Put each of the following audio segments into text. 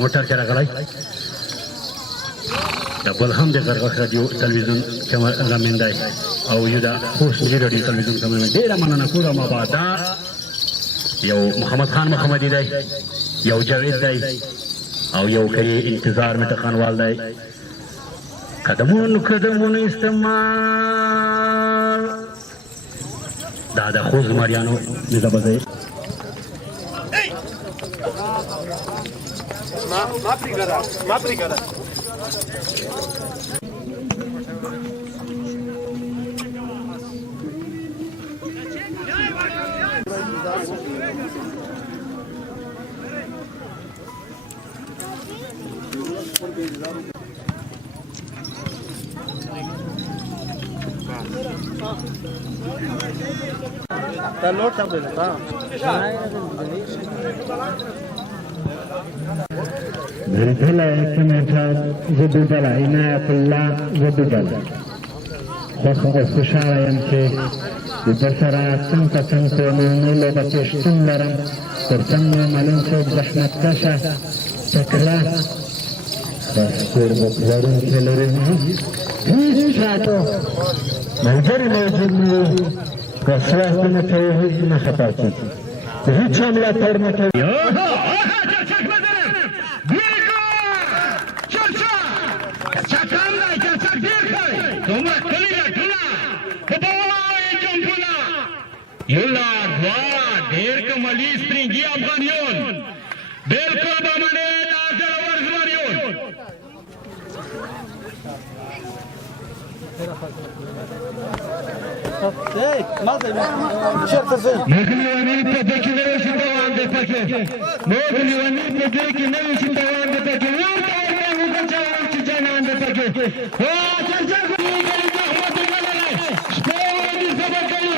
موټر چلا غړای دا بل هم د غرغښ رادیو تلویزیون کیمرامین او یو دا خوش ملي رادیو تلویزیون کیمرامین ډیره مننه کوم آبادا یو محمد خان محمدي دی یو جاوید دی او یو کړي انتظار مې خانوال دی قدمونو استعمال دا د خوز ماریانو نزبځي ما prigara. Está loca, ¿verdad? هلا كما زبدل عناية الله زبدل خوشحاله یم چې د در سره څنګ په څنګ کورنۍ لوبه کې شتون لرم تر څنګ مې معلوم څوک زحمتکشه تکړه بس کور لرونکی لري هېڅ چاته ملګري موجود نه وي که سوال نه کوي هېڅ نه خطا کېږي هېڅ چا ملاتړ نه کوي یولا دوا ډېر کمالي سپرنګي افغانیون بالکل به منې ناظر ورزمریون مغلیواني په دې کې نوی شي توان دی پکې مغلیواني په دې کې نوی شي توان دی پکې ورته ورته چاوان چې جانان دی پکې هو چرچا کوي ګل احمد ملای شپه دې سبا کوي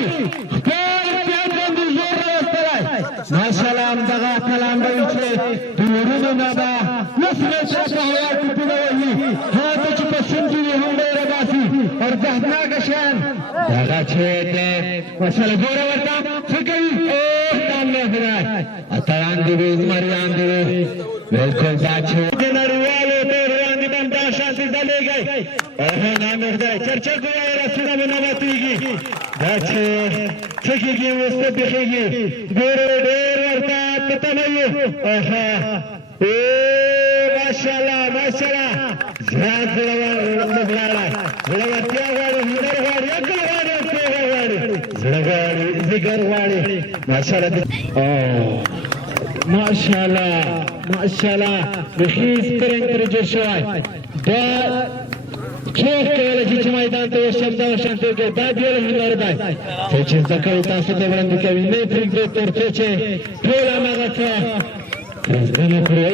ماشاءالله همدغه کلام به وي چې د ورونو نه به نسل چاته هوا ټوپونه وهي هغه ته چې په سیند کې وي هم به یې راباسي ارزښتناکه شیان دغه چې دی ماشاءالله ګوره ورته څه کوي اوه د الله خدای اتیان دې وي زمریان دې وي بالکل دا چې د نړیوالو پیروان دې باندې دا شانتې ځلېږي اوه نام خدای چرچا ګوایي رسونه به نه ماتېږي دا چې څه کېږي اوس ته پېښېږي ګوره ډېر ورته پته نه وي ماشاءالله ماشاءالله زیات زړورتیا غواړي هنر غواړي عقل غواړي پوهه غواړي زړه غواړي ځیګر غواړي ماشاءالله ماشاءالله ماشاءالله بیخي سپرنګ ترې جوړ شوی دا څوک کولی شي چې میدان ته وشم دا شانتې وکړي دا ډېر هنر دی چې زده کوي تاسو ته وړاندې کوي نه یې پرېږدئ تر څو چې ټول هماغه څه رزقونه کړو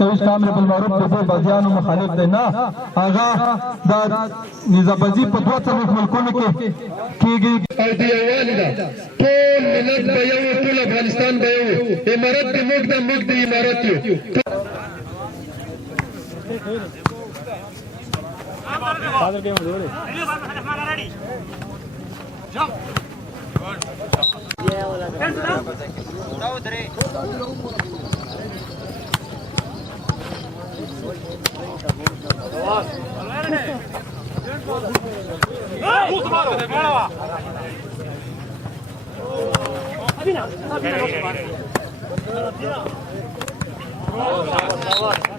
توش کامل بالمعروف د دې بازیانو مخالف دی نه هغه د نظامبازي په دوه څلوېښت ملکونو کې کېږي او د یووالي ده ټول ملت به یو ټول افغانستان به یو امارت د موږ ده موږ د امارت یو Father game dole. Jump. Yeah, wala. Daw dre.